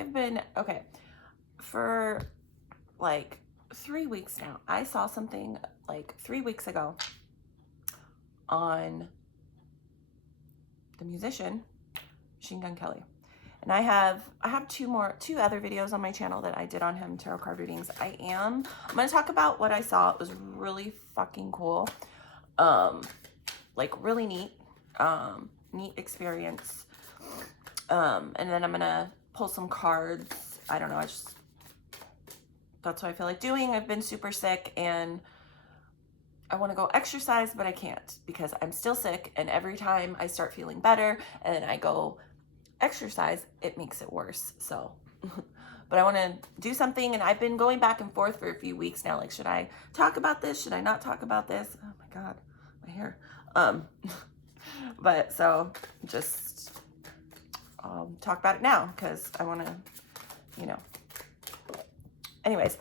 I've been, okay, for like 3 weeks now. I saw something like 3 weeks ago on the musician Machine Gun Kelly. And I have two other videos on my channel that I did on him, tarot card readings. I'm going to talk about what I saw. It was really fucking cool. Like really neat, neat experience. And then I'm going to pull some cards. I don't know. That's what I feel like doing. I've been super sick and I want to go exercise, but I can't because I'm still sick. And every time I start feeling better and then I go exercise, it makes it worse. So, but I want to do something, and I've been going back and forth for a few weeks now. Like, should I talk about this? Should I not talk about this? Oh my God, my hair. But so just talk about it now because I want to, you know. Anyways,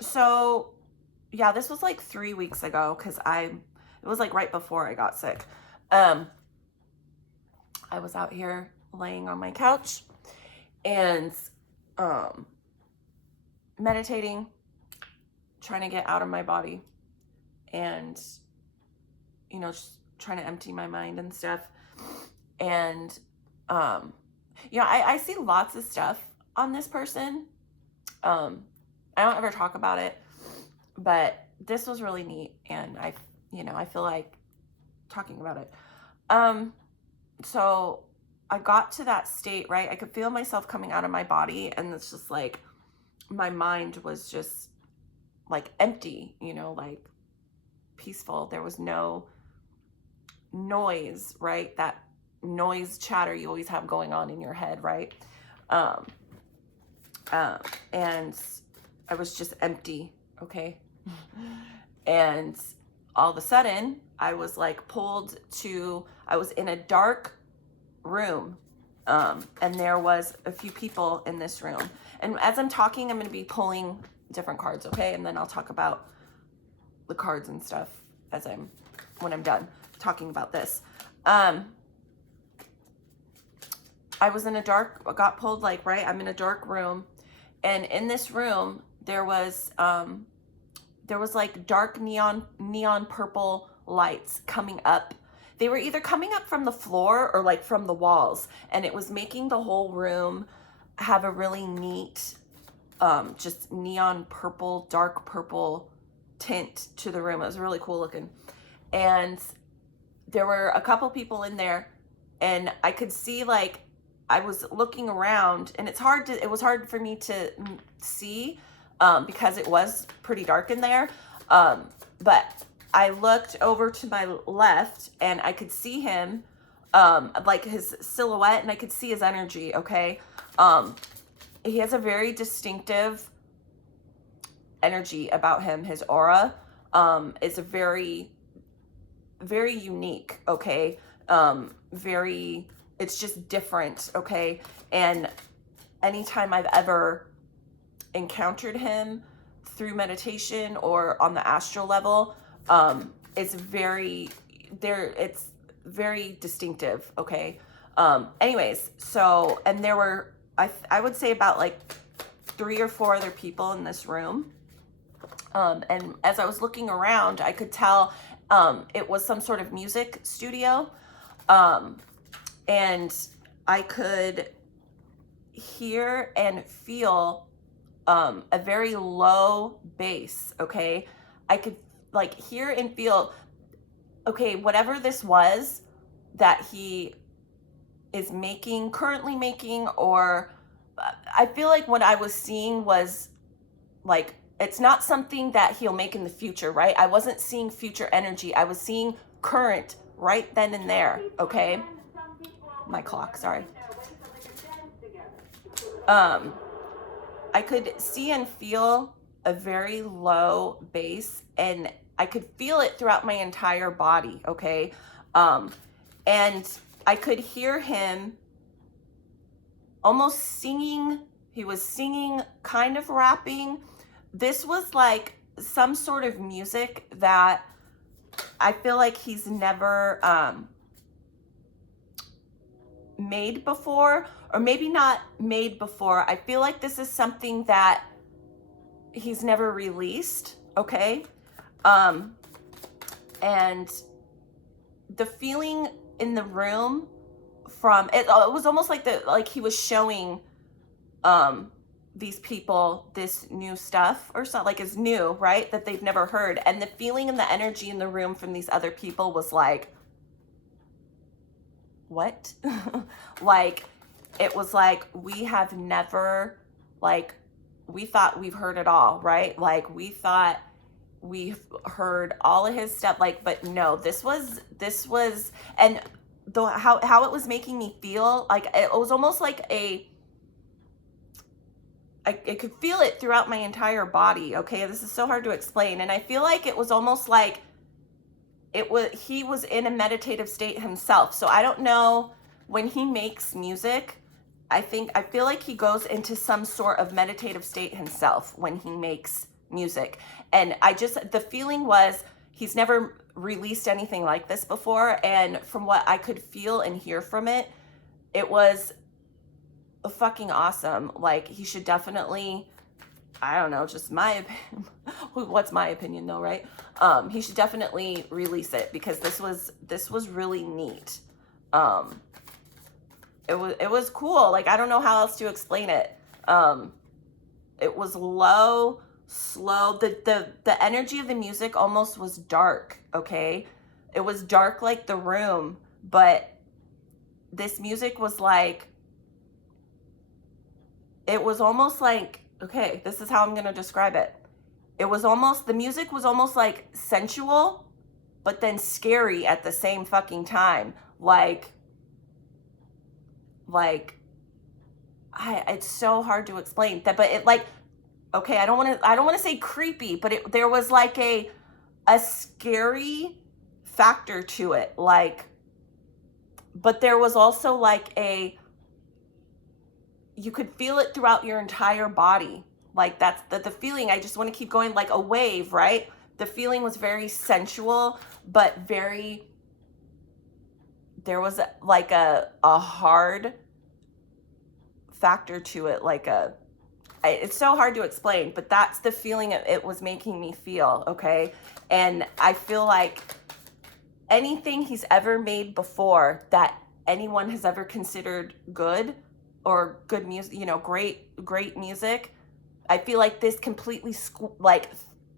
so yeah, this was like 3 weeks ago because it was like right before I got sick. I was out here laying on my couch and meditating, trying to get out of my body and, you know, just trying to empty my mind and stuff. And, you know, I see lots of stuff on this person. I don't ever talk about it, but this was really neat. And I feel like talking about it. So I got to that state, right? I could feel myself coming out of my body, and it's just like my mind was just like empty, you know, like peaceful. There was no noise, right? That noise chatter you always have going on in your head, right? And I was just empty, okay? And all of a sudden, I was like I was in a dark room, and there was a few people in this room. And as I'm talking, I'm going to be pulling different cards, okay? And then I'll talk about the cards and stuff when I'm done talking about this. I was in got pulled, like, right? I'm in a dark room, and in this room, there was like dark neon purple lights coming up. They were either coming up from the floor or like from the walls, and it was making the whole room have a really neat, just neon purple, dark purple tint to the room. It was really cool looking. And there were a couple people in there, and I could see, like, I was looking around, and it was hard for me to see, because it was pretty dark in there. But I looked over to my left and I could see him, like his silhouette, and I could see his energy. Okay. He has a very distinctive energy about him. His aura, is a very, very unique. Okay. It's just different. Okay. And anytime I've ever encountered him through meditation or on the astral level, it's very distinctive. Okay. Anyways, so, and there were, I would say about like 3 or 4 other people in this room. And as I was looking around, I could tell, it was some sort of music studio. And I could hear and feel a very low bass. Okay. I could like hear and feel, okay, whatever this was that he is currently making, or I feel like what I was seeing was like, it's not something that he'll make in the future, right? I wasn't seeing future energy. I was seeing current right then and there. Okay. My clock, sorry. I could see and feel a very low bass, and I could feel it throughout my entire body. Okay. And I could hear him almost singing. He was singing, kind of rapping. This was like some sort of music that I feel like he's never, made before, or maybe not made before. I feel like this is something that he's never released, okay? And the feeling in the room from it was almost like he was showing these people this new stuff or something, like it's new, right? That they've never heard. And the feeling and the energy in the room from these other people was like, what? Like, it was like, we have never, like, we thought we've heard it all, right? Like, we thought we've heard all of his stuff, like, but no, this was, and the, how it was making me feel, like, it was almost like I could feel it throughout my entire body, okay? This is so hard to explain. And I feel like it was almost like he was in a meditative state himself. So I don't know, when he makes music, I feel like he goes into some sort of meditative state himself when he makes music. And the feeling was, he's never released anything like this before. And from what I could feel and hear from it, it was fucking awesome. Like, he should definitely, I don't know, just my opinion. What's my opinion though, right? He should definitely release it, because this was really neat. It was cool. Like, I don't know how else to explain it. It was low, slow. The energy of the music almost was dark, okay? It was dark like the room, but this music was like, it was almost like, okay, this is how I'm going to describe it. It was almost, the music was almost like sensual, but then scary at the same fucking time. It's so hard to explain that, but it, like, okay, I don't want to say creepy, but there was like a scary factor to it. Like, but there was also like you could feel it throughout your entire body. Like, that's the feeling. I just want to keep going, like a wave, right? The feeling was very sensual, but there was like a hard factor to it. It's so hard to explain, but that's the feeling it was making me feel, okay? And I feel like anything he's ever made before that anyone has ever considered good, or good music, great music, I feel like this completely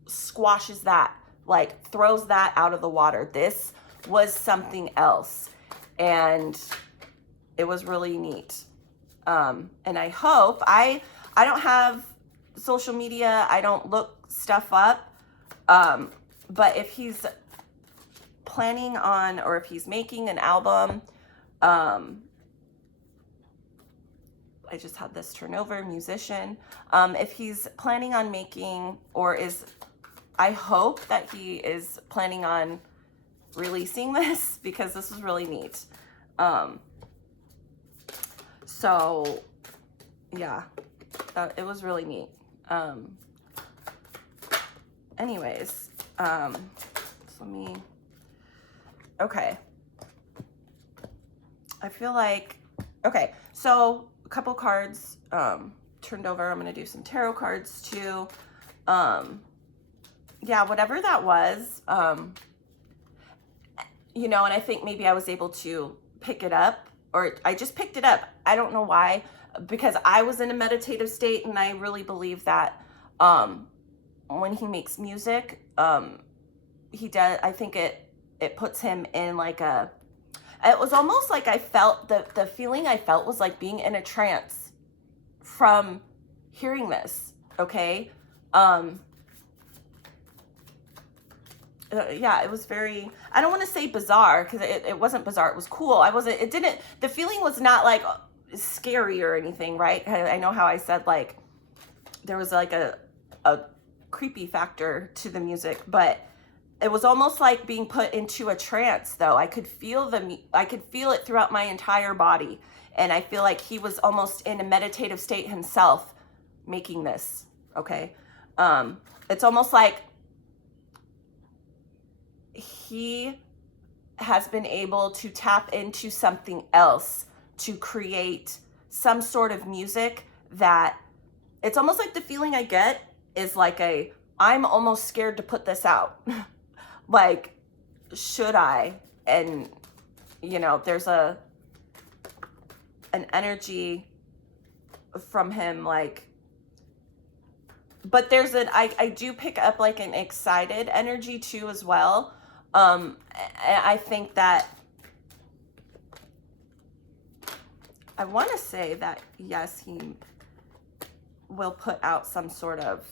squashes that, like throws that out of the water. This was something else, and it was really neat. And I hope, I don't have social media, I don't look stuff up, but if he's planning on, or if he's making an album, I just had this turnover, musician. If he's planning on making, I hope that he is planning on releasing this, because this is really neat. So yeah, it was really neat. Anyways, so okay. I feel like, okay, so a couple cards turned over. I'm going to do some tarot cards too. Yeah, whatever that was, and I think maybe I was able to pick it up, or I just picked it up. I don't know why, because I was in a meditative state, and I really believe that when he makes music, he does, I think it puts him in like it was almost like I felt, the feeling I felt was like being in a trance from hearing this, okay? Yeah, it was very, I don't want to say bizarre, because it wasn't bizarre, it was cool. The feeling was not like scary or anything, right? I know how I said, like, there was like a creepy factor to the music, but it was almost like being put into a trance, though. I could feel it throughout my entire body, and I feel like he was almost in a meditative state himself making this, okay? It's almost like he has been able to tap into something else to create some sort of music that, it's almost like the feeling I get is like I'm almost scared to put this out. Like, should I? And, you know, there's an energy from him, like, but there's I do pick up like an excited energy too as well. I think that, I want to say that, yes, he will put out some sort of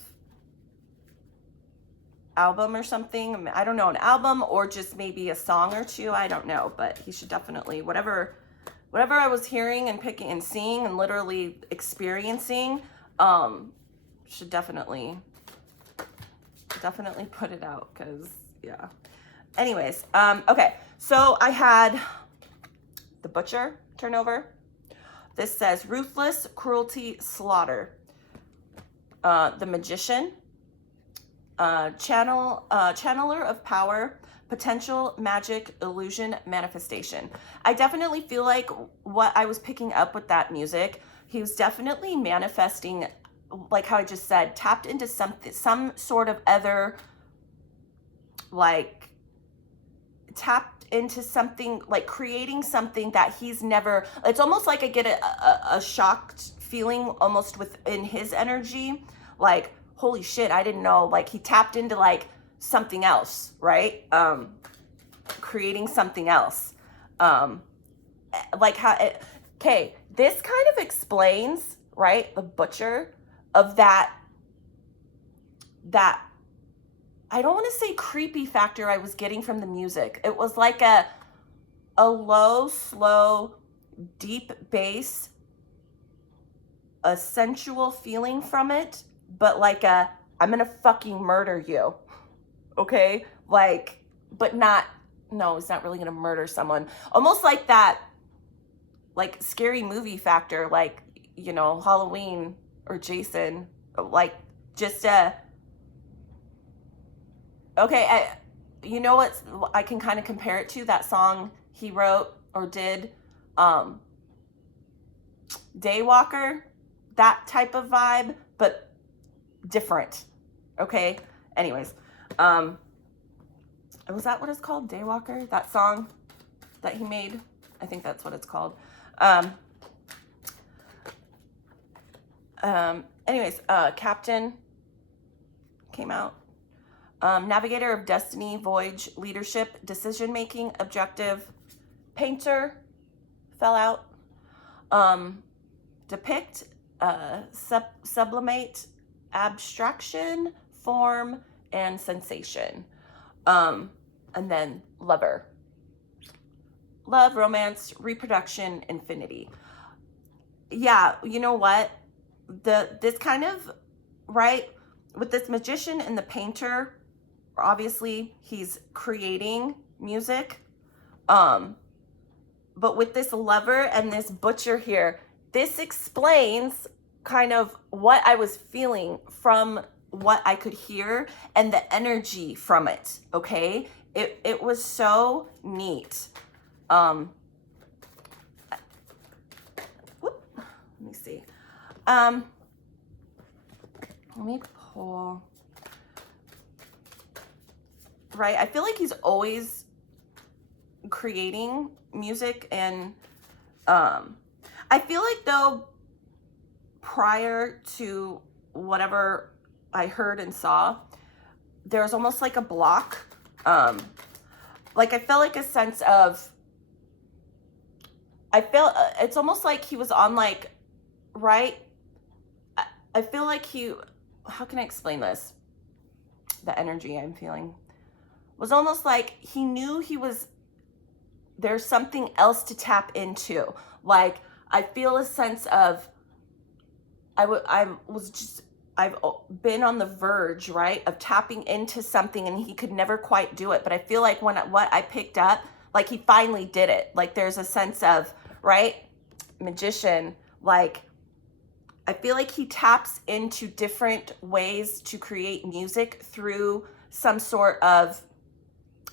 album or something. I don't know, an album or just maybe a song or two. I don't know, but he should definitely, whatever I was hearing and picking and seeing and literally experiencing, should definitely put it out, because, yeah. Anyways, okay, so I had the Butcher turnover. This says ruthless cruelty slaughter. The Magician, channeler of power, potential magic illusion manifestation. I definitely feel like what I was picking up with that music, he was definitely manifesting, like how I just said, tapped into some sort of other, like, tapped into something, like creating something that he's never, it's almost like I get a shocked feeling almost within his energy, like, holy shit, I didn't know, like he tapped into like something else, right? Creating something else. Like how, okay, this kind of explains, right, the Butcher, of that, I don't want to say creepy factor I was getting from the music. It was like a low, slow, deep bass, a sensual feeling from it, but like I'm gonna fucking murder you, okay? Like, but not, no, it's not really gonna murder someone. Almost like that, like scary movie factor, like, you know, Halloween or Jason, like just okay, you know what I can kind of compare it to? That song he wrote or did, Daywalker, that type of vibe, but different, okay? Anyways, was that what it's called? Daywalker? That song that he made? I think that's what it's called. Anyways, Captain came out. Navigator of Destiny, Voyage, Leadership, Decision-Making, Objective, Painter, fell out. Depict, Sublimate, Abstraction, Form, and Sensation. And then Lover. Love, Romance, Reproduction, Infinity. Yeah, you know what? This kind of, right, with this Magician and the Painter, obviously he's creating music, but with this Lover and this Butcher here, this explains kind of what I was feeling from what I could hear and the energy from it, okay? It was so neat. Whoop, let me see. Let me pull. Right, I feel like he's always creating music, and I feel like though prior to whatever I heard and saw, there's almost like a block. Like I felt like a sense of, I feel it's almost like he was on like, right? I feel like how can I explain this? The energy I'm feeling was almost like he knew there's something else to tap into. Like I feel a sense of, I've been on the verge, right, of tapping into something, and he could never quite do it. But I feel like what I picked up, like he finally did it. Like there's a sense of, right, Magician, like I feel like he taps into different ways to create music through some sort of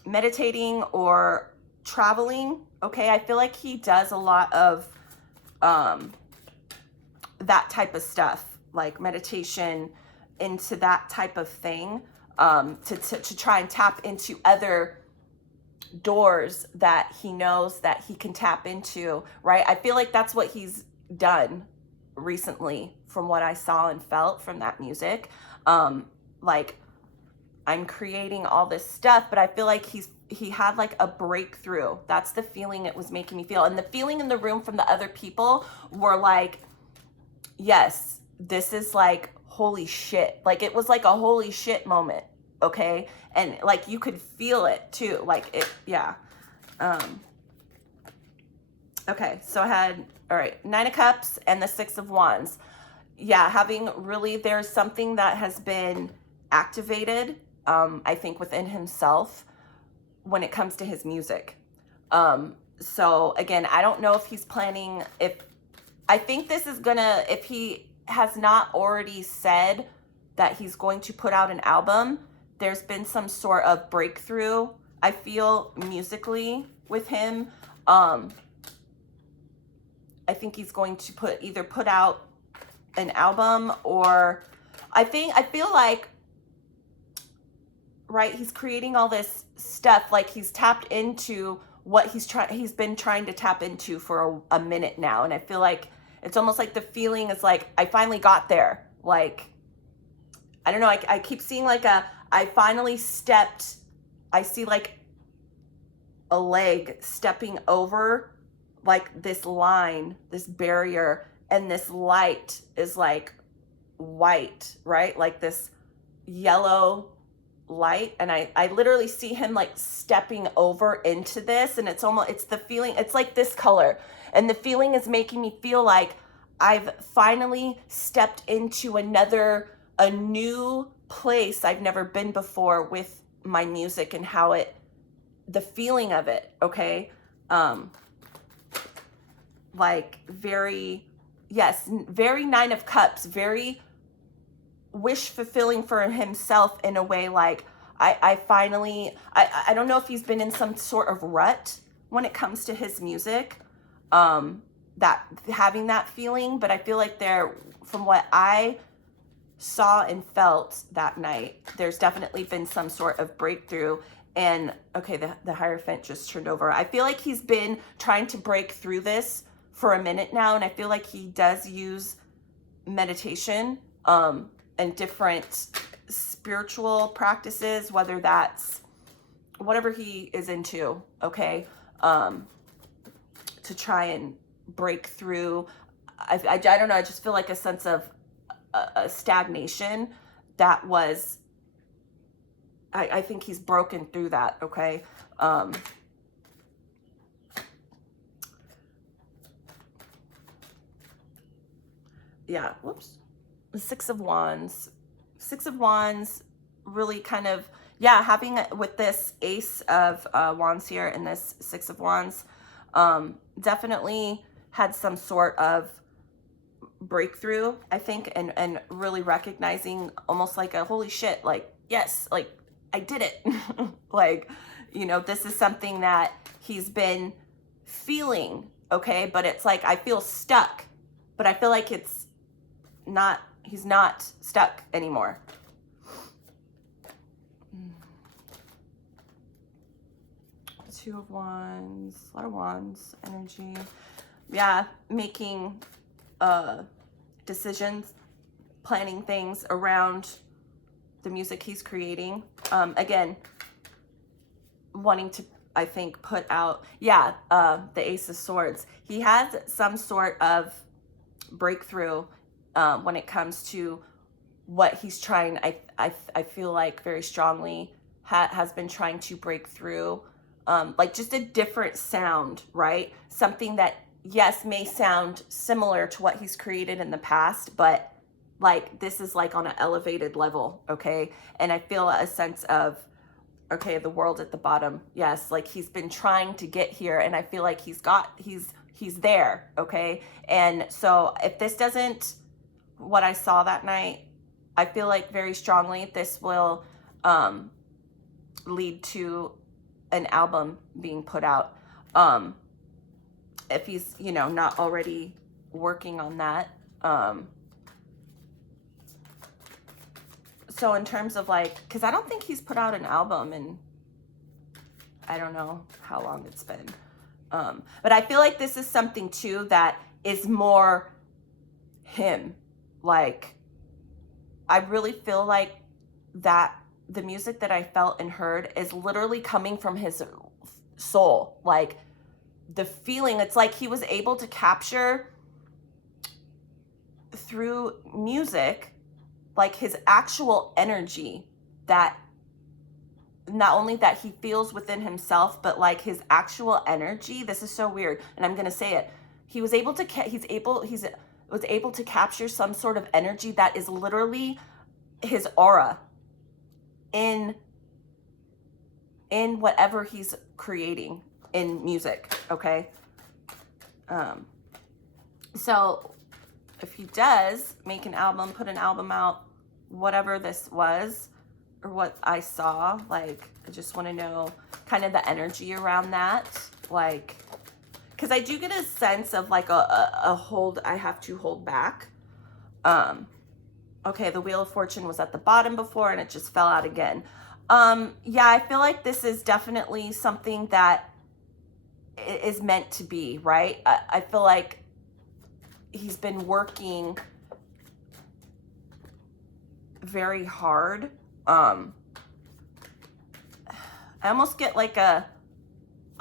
meditating or traveling, okay? I feel like he does a lot of that type of stuff, like meditation, into that type of thing, to try and tap into other doors that he knows that he can tap into, right? I feel like that's what he's done recently from what I saw and felt from that music. Like, I'm creating all this stuff, but I feel like he had like a breakthrough. That's the feeling it was making me feel. And the feeling in the room from the other people were like, yes, this is like, holy shit. Like, it was like a holy shit moment, okay? And like, you could feel it too. Like, it, yeah. Okay, so I had, all right, 9 of Cups and the 6 of Wands. Yeah, having really, there's something that has been activated, I think, within himself when it comes to his music. So again, I don't know if he's planning, I think this is gonna, if he has not already said that he's going to put out an album, there's been some sort of breakthrough, I feel, musically with him. I think he's going to either put out an album, or I feel like, right, he's creating all this stuff, like he's tapped into what he's been trying to tap into for a minute now. And I feel like it's almost like the feeling is like, I finally got there. Like, I don't know, I keep seeing like I finally stepped, I see like a leg stepping over like this line, this barrier, and this light is like white, right? Like this yellow light, and I literally see him like stepping over into this, and it's the feeling, it's like this color, and the feeling is making me feel like I've finally stepped into a new place I've never been before with my music and how the feeling of it, okay? Like very, yes, very 9 of Cups, very wish fulfilling for himself in a way. Like, I finally, I don't know if he's been in some sort of rut when it comes to his music, that having that feeling, but I feel like from what I saw and felt that night, there's definitely been some sort of breakthrough. And okay, the Hierophant just turned over. I feel like he's been trying to break through this for a minute now, and I feel like he does use meditation, and different spiritual practices, whether that's whatever he is into, okay, to try and break through. I don't know, I just feel like a sense of a stagnation that was, I think he's broken through that, okay? Yeah, whoops. The 6 of Wands. 6 of Wands really kind of, yeah, having with this Ace of Wands here and this 6 of Wands, definitely had some sort of breakthrough, I think, and really recognizing almost like a holy shit, like, yes, like, I did it. Like, you know, this is something that he's been feeling, okay, but it's like, I feel stuck, but I feel like it's not, he's not stuck anymore. Two of Wands, a lot of Wands energy. Yeah, making decisions, planning things around the music he's creating. Again, wanting to, I think, put out, yeah, the Ace of Swords. He has some sort of breakthrough when it comes to what he's trying, I feel like very strongly has been trying to break through, like just a different sound, right? Something that, yes, may sound similar to what he's created in the past, but like this is like on an elevated level, okay? And I feel a sense of, okay, the world at the bottom. Yes, like he's been trying to get here, and I feel like he's there, okay? And so if this doesn't, what I saw that night, I feel like very strongly this will lead to an album being put out. If he's, you know, not already working on that. So in terms of like, because I don't think he's put out an album in, I don't know how long it's been. But I feel like this is something too that is more him. Like, I really feel like that the music that I felt and heard is literally coming from his soul. Like, the feeling, it's like he was able to capture through music, like his actual energy, that not only that he feels within himself, but like his actual energy. This is so weird, and I'm gonna say it. He was able to was able to capture some sort of energy that is literally his aura in whatever he's creating in music. Okay. So if he does make an album, put an album out, whatever this was or what I saw, like, I just want to know kind of the energy around that. Like, because I do get a sense of like a hold, I have to hold back. Okay, the Wheel of Fortune was at the bottom before and it just fell out again. Yeah, I feel like this is definitely something that is meant to be, right? I feel like he's been working very hard. I almost get like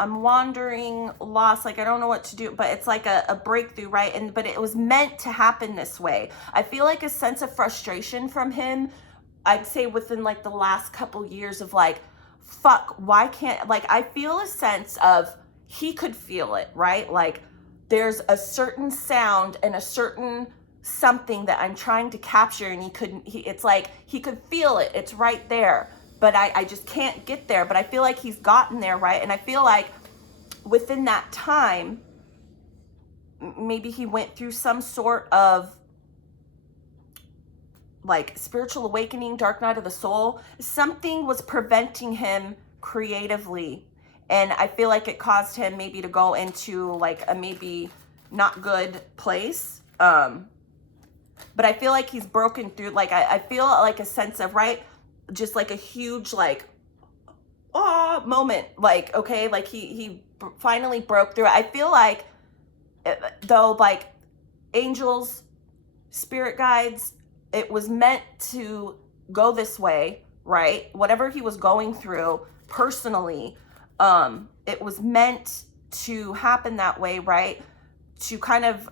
I'm wandering, lost, like I don't know what to do, but it's like a breakthrough, right? But it was meant to happen this way. I feel like a sense of frustration from him, I'd say within like the last couple years of like, fuck, why can't, like, I feel a sense of, he could feel it, right? Like, there's a certain sound and a certain something that I'm trying to capture, and it's like he could feel it, it's right there, but I just can't get there. But I feel like he's gotten there, right? And I feel like within that time, maybe he went through some sort of like spiritual awakening, dark night of the soul. Something was preventing him creatively, and I feel like it caused him maybe to go into like a maybe not good place. But I feel like he's broken through. Like, I feel like a sense of, right, just like a huge like moment, like, okay, like he finally broke through. I feel like, though, like, angels, spirit guides, it was meant to go this way, right? Whatever he was going through personally, it was meant to happen that way, right? To kind of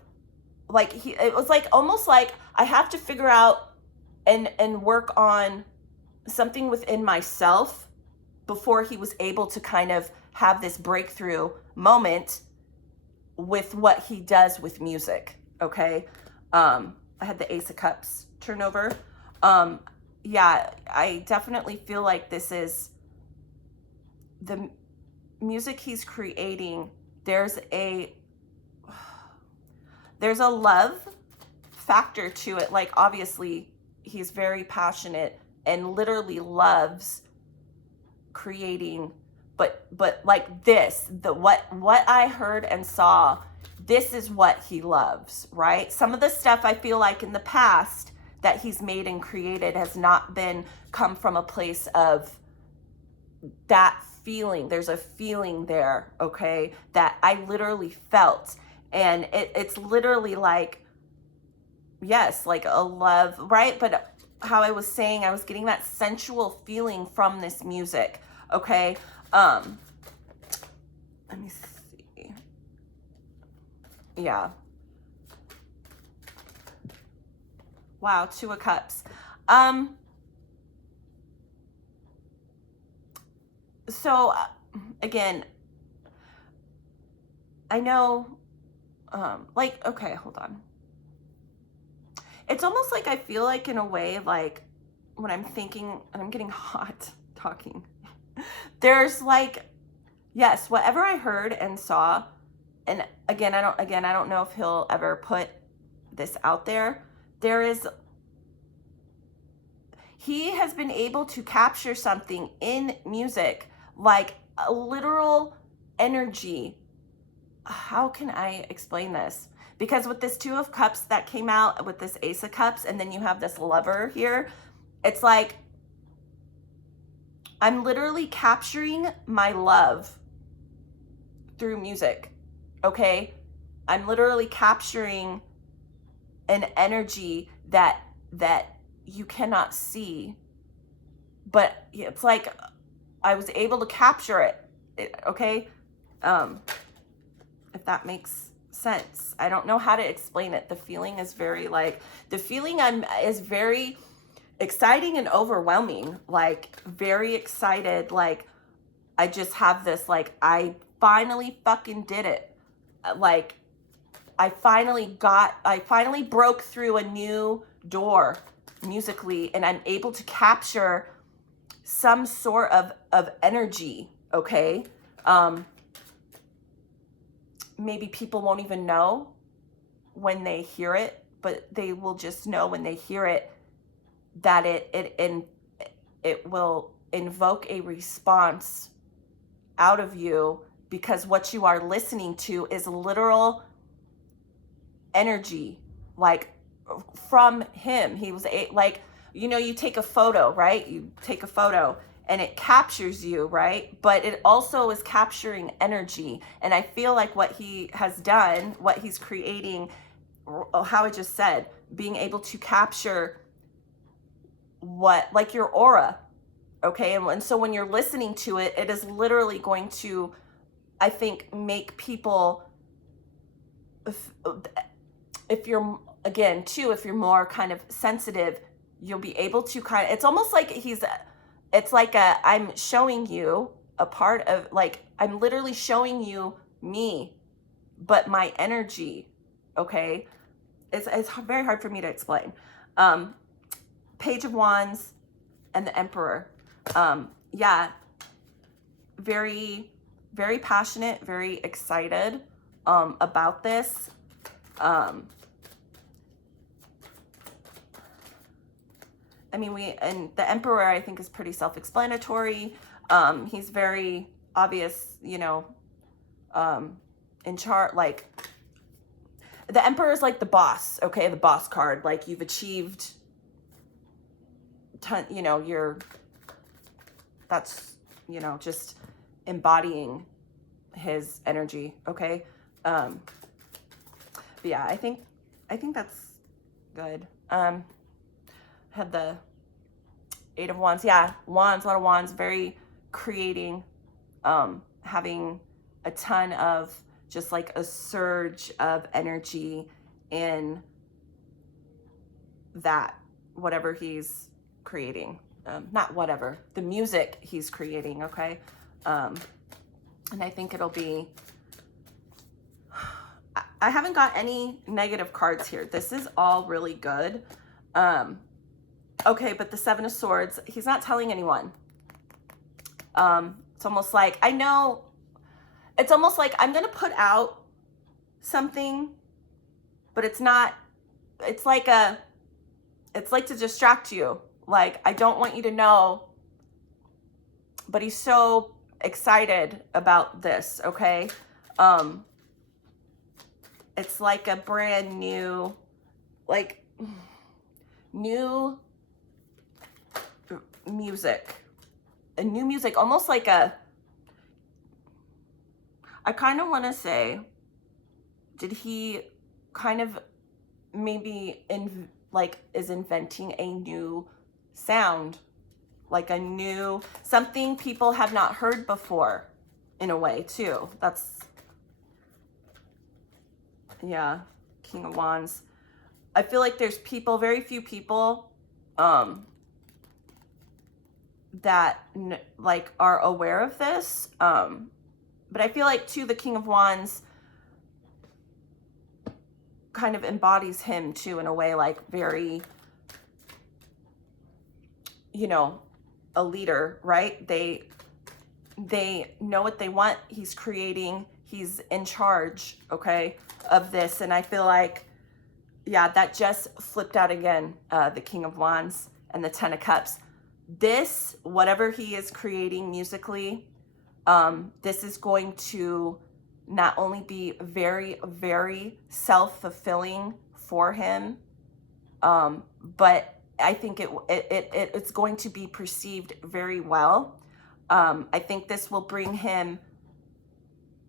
like, it was like almost like I have to figure out and work on something within myself before he was able to kind of have this breakthrough moment with what he does with music. Okay. I had the Ace of Cups turn over. Yeah, I definitely feel like this is the music he's creating. There's a love factor to it. Like, obviously he's very passionate and literally loves creating, but like what I heard and saw, this is what he loves, right? Some of the stuff I feel like in the past that he's made and created has not been come from a place of that feeling. There's a feeling there, okay, that I literally felt. And it's literally like, yes, like a love, right? But how I was saying, I was getting that sensual feeling from this music, okay? Let me see. Yeah. Wow, Two of Cups. So, again, I know, like, okay, hold on. It's almost like I feel like, in a way, like when I'm thinking, and I'm getting hot talking, there's like, yes, whatever I heard and saw, and again, I don't know if he'll ever put this out there. He has been able to capture something in music, like a literal energy. How can I explain this? Because with this Two of Cups that came out, with this Ace of Cups, and then you have this Lover here, it's like, I'm literally capturing my love through music, okay? I'm literally capturing an energy that you cannot see, but it's like I was able to capture it, okay? If that makes sense. I don't know how to explain it. The feeling is very like, the feeling is very exciting and overwhelming, like very excited. Like I just have this, like, I finally fucking did it. Like I finally broke through a new door musically, and I'm able to capture some sort of energy, okay? Maybe people won't even know when they hear it, but they will just know when they hear it that it will invoke a response out of you, because what you are listening to is literal energy, like from him. He was like, you know, you take a photo, right? You take a photo and it captures you, right? But it also is capturing energy. And I feel like what he has done, what he's creating, how I just said, being able to capture what, like your aura, okay? And so when you're listening to it, it is literally going to, I think, make people, if you're, again, too, if you're more kind of sensitive, you'll be able to kind of, it's almost like it's like I'm showing you a part of, like, I'm literally showing you me, but my energy, okay? It's very hard for me to explain. Page of Wands and the Emperor. Yeah, very, very passionate, very excited about this. I mean, and the Emperor, I think, is pretty self-explanatory. He's very obvious, you know, in chart, like, the Emperor is like the boss, okay? The boss card, like you've achieved, you know, that's, you know, just embodying his energy, okay? But yeah, I think that's good. Had the Eight of Wands. Yeah, wands, a lot of wands, very creating, having a ton of just like a surge of energy in that, whatever he's creating. Not whatever, the music he's creating, okay? And I think it'll be, I haven't got any negative cards here. This is all really good. Okay, but the Seven of Swords, he's not telling anyone. It's almost like, I know, it's almost like I'm going to put out something, but it's not, it's like to distract you. Like, I don't want you to know, but he's so excited about this, okay? It's like a brand new, like, new music. A new music, almost like a, I kind of want to say, did he kind of maybe is inventing a new sound, like a new, something people have not heard before in a way too. That's, yeah, King of Wands. I feel like there's people, very few people that like are aware of this. But I feel like too, the King of Wands kind of embodies him too, in a way, like very, you know, a leader, right? They know what they want. He's creating, he's in charge, okay, of this. And I feel like, yeah, that just flipped out again, the King of Wands and the Ten of Cups. This, whatever he is creating musically, this is going to not only be very, very self-fulfilling for him, but I think it's going to be perceived very well. I think this will bring him,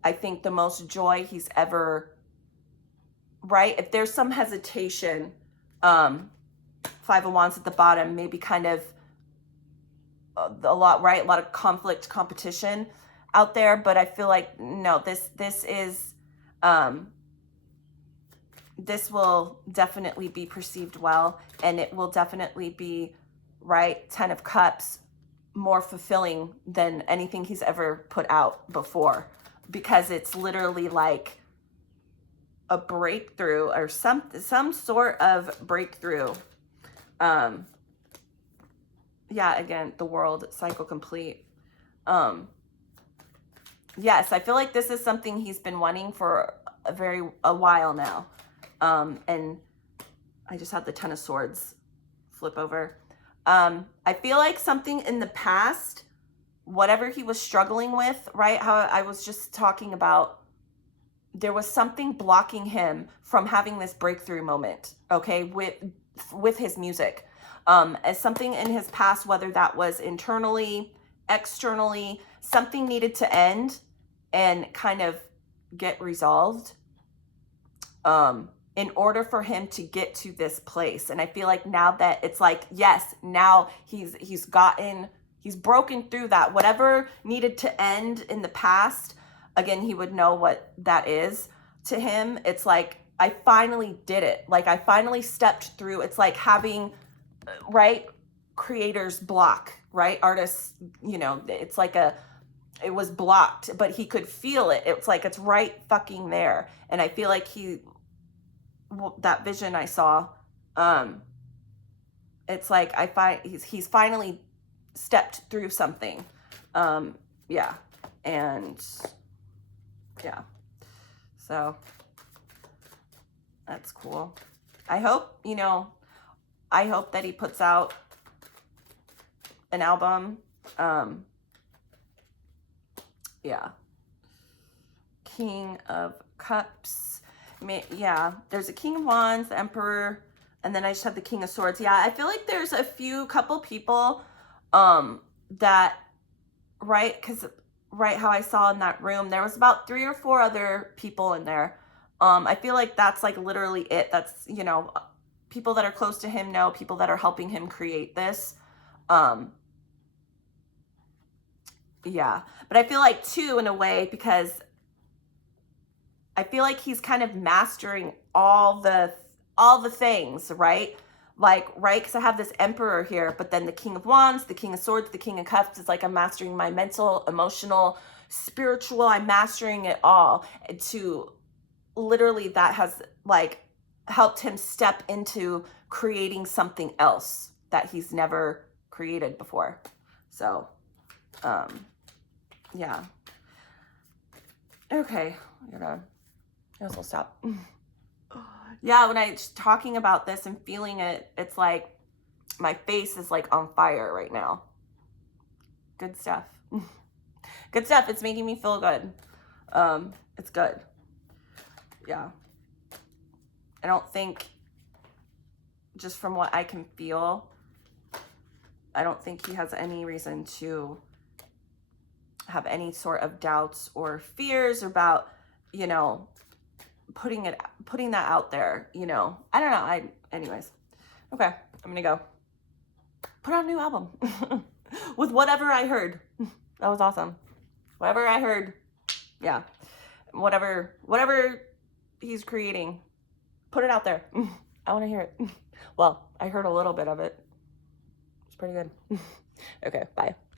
I think, the most joy he's ever, right? If there's some hesitation, Five of Wands at the bottom, maybe kind of a lot, right? A lot of conflict, competition out there, but I feel like, no, this is, this will definitely be perceived well, and it will definitely be, right, 10 of Cups, more fulfilling than anything he's ever put out before, because it's literally like a breakthrough or some sort of breakthrough. Yeah, again, the World, cycle complete. Yes, I feel like this is something he's been wanting for a while now. And I just had the Ten of Swords flip over. I feel like something in the past, whatever he was struggling with, right? How I was just talking about, there was something blocking him from having this breakthrough moment, okay, with his music. As something in his past, whether that was internally, externally, something needed to end and kind of get resolved in order for him to get to this place. And I feel like now that it's like, yes, now he's broken through that. Whatever needed to end in the past, again, he would know what that is to him. It's like, I finally did it. Like, I finally stepped through. It's like having, right, creator's block, right? Artists, you know, it's like it was blocked, but he could feel it. It's like, it's right fucking there. And I feel like that vision I saw, it's like, he's finally stepped through something. Yeah. And yeah, so that's cool. I hope, you know, I hope that he puts out an album. Yeah. King of Cups. Yeah, there's a King of Wands, the Emperor, and then I just have the King of Swords. Yeah, I feel like there's a couple people that, right, because right, how I saw in that room, there was about 3 or 4 other people in there. I feel like that's like literally it. That's, you know, people that are close to him know, people that are helping him create this. Yeah, but I feel like too, in a way, because I feel like he's kind of mastering all the things, right? Like, right, because I have this Emperor here, but then the King of Wands, the King of Swords, the King of Cups is like, I'm mastering my mental, emotional, spiritual, I'm mastering it all. And to literally, that has like helped him step into creating something else that he's never created before. So, yeah. Okay, I guess I'll stop. Yeah, when I was talking about this and feeling it, it's like my face is like on fire right now. Good stuff. Good stuff. It's making me feel good. It's good. Yeah. I don't think, just from what I can feel, I don't think he has any reason to have any sort of doubts or fears about, you know, putting that out there, you know. I don't know. Anyways. Okay, I'm gonna go put out a new album with whatever I heard. That was awesome. Whatever I heard, yeah. Whatever he's creating, put it out there. I want to hear it. Well, I heard a little bit of it. It's pretty good. Okay, bye.